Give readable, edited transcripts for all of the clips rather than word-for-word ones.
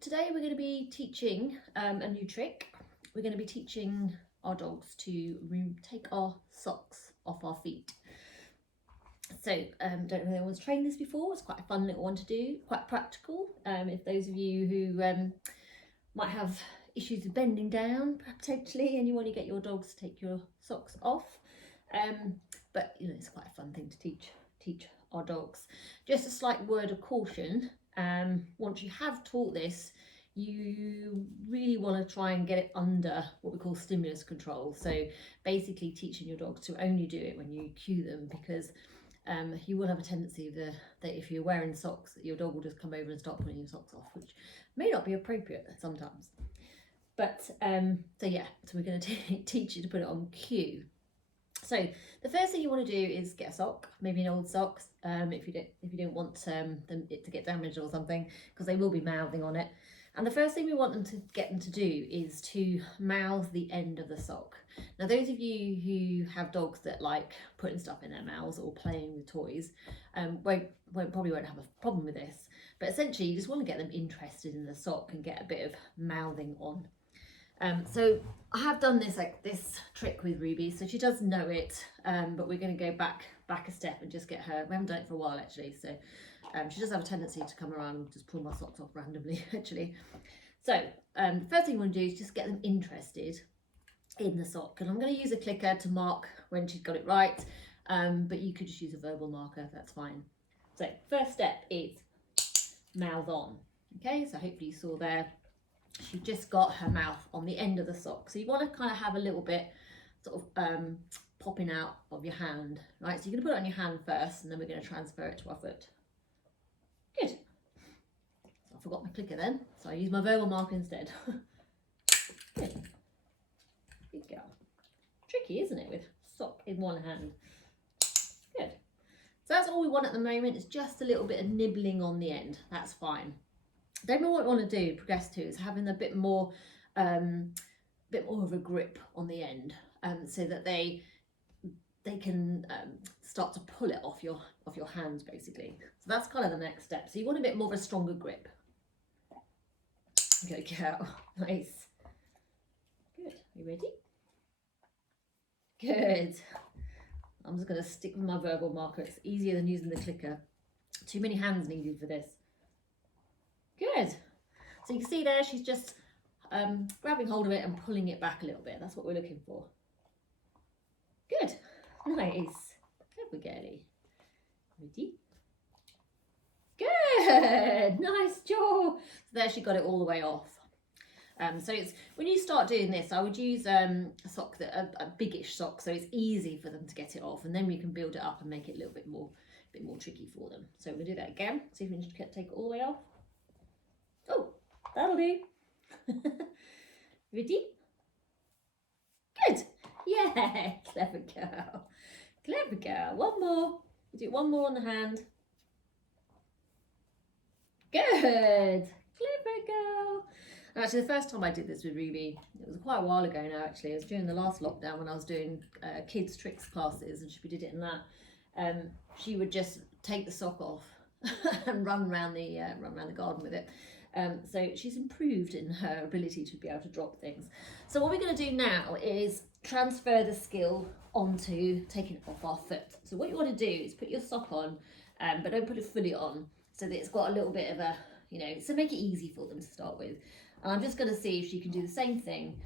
today we're going to be teaching a new trick. We're going to be teaching our dogs to take our socks off our feet. So don't know if anyone's trained this before. It's quite a fun little one to do, quite practical. If those of you who might have issues with bending down potentially and you want to get your dogs to take your socks off. But you know, it's quite a fun thing to teach our dogs. Just a slight word of caution. Once you have taught this, you really want to try and get it under what we call stimulus control. So basically teaching your dogs to only do it when you cue them, because you will have a tendency that if you're wearing socks, your dog will just come over and start pulling your socks off, which may not be appropriate sometimes. But so we're going to teach you to put it on cue. So the first thing you want to do is get a sock, maybe an old sock, if you don't want it to get damaged or something, because they will be mouthing on it. And the first thing we want them to get them to do is to mouth the end of the sock. Now, those of you who have dogs that like putting stuff in their mouths or playing with toys probably won't have a problem with this. But essentially, you just want to get them interested in the sock and get a bit of mouthing on. So I have done this trick with Ruby, so she does know it, but we're going to go back a step and just get her. We haven't done it for a while actually, so she does have a tendency to come around and just pull my socks off randomly actually. So the first thing you want to do is just get them interested in the sock, and I'm going to use a clicker to mark when she's got it right, but you could just use a verbal marker, that's fine. So first step is mouth on. Okay, so hopefully you saw there, she just got her mouth on the end of the sock. So you want to kind of have a little bit sort of popping out of your hand, right? So you're going to put it on your hand first, and then we're going to transfer it to our foot. Good. So I forgot my clicker then, so I use my verbal marker instead. Good. Good girl. Tricky, isn't it, with sock in one hand? Good. So that's all we want at the moment. It's just a little bit of nibbling on the end. That's fine. Then what I want to do, progress to, is having a bit more of a grip on the end, so that they can start to pull it off your hands, basically. So that's kind of the next step. So you want a bit more of a stronger grip. Good girl. Nice. Good. Are you ready? Good. I'm just going to stick with my verbal marker. It's easier than using the clicker. Too many hands needed for this. Good. So you can see there, she's just grabbing hold of it and pulling it back a little bit. That's what we're looking for. Good. Nice. Good girlie. Ready? Good. Nice job. So there, she got it all the way off. So it's when you start doing this, I would use a sock a biggish sock, so it's easy for them to get it off, and then we can build it up and make it a little bit more tricky for them. So we'll do that again. See if we can take it all the way off. Oh, that'll do. Ready? Good. Yeah, clever girl. Clever girl. One more. We'll do one more on the hand. Good. Clever girl. Actually, the first time I did this with Ruby, it was quite a while ago now actually. It was during the last lockdown when I was doing kids tricks classes, and we did it in that. She would just take the sock off and run around the garden with it. So she's improved in her ability to be able to drop things. So what we're going to do now is transfer the skill onto taking it off our foot. So what you want to do is put your sock on, but don't put it fully on, so that it's got a little bit of a, so make it easy for them to start with. And I'm just going to see if she can do the same thing,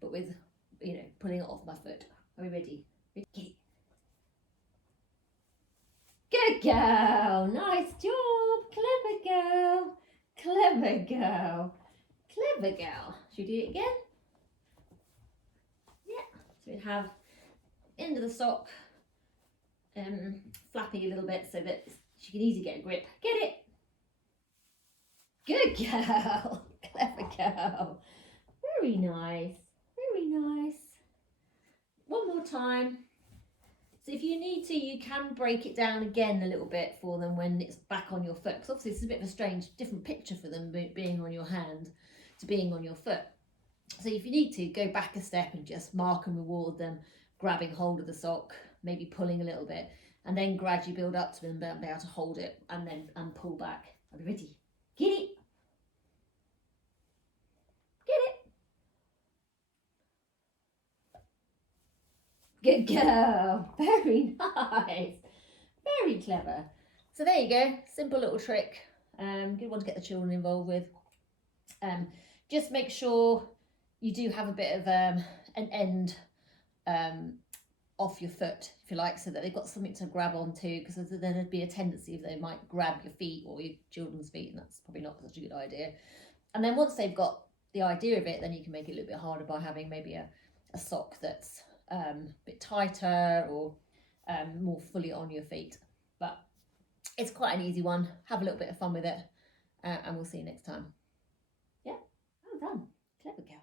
but with, pulling it off my foot. Are we ready? Ready? Good girl. Nice job. Clever girl. Clever girl. Clever girl. Should we do it again? Yeah. So we have end of the sock flapping a little bit so that she can easily get a grip. Get it? Good girl. Clever girl. Very nice. Very nice. One more time. So if you need to, you can break it down again a little bit for them when it's back on your foot. Because obviously it's a bit of a strange, different picture for them being on your hand to being on your foot. So if you need to, go back a step and just mark and reward them, grabbing hold of the sock, maybe pulling a little bit, and then gradually build up to them and be able to hold it and pull back. Are we ready? Get it? Good girl. Very nice. Very clever. So there you go. Simple little trick. Good one to get the children involved with. Just make sure you do have a bit of an end off your foot, if you like, so that they've got something to grab onto, because then there'd be a tendency if they might grab your feet or your children's feet, and that's probably not such a good idea. And then once they've got the idea of it, then you can make it a little bit harder by having maybe a sock that's a bit tighter or more fully on your feet. But it's quite an easy one. Have a little bit of fun with it, and we'll see you next time. Yeah, well done. Clever girl.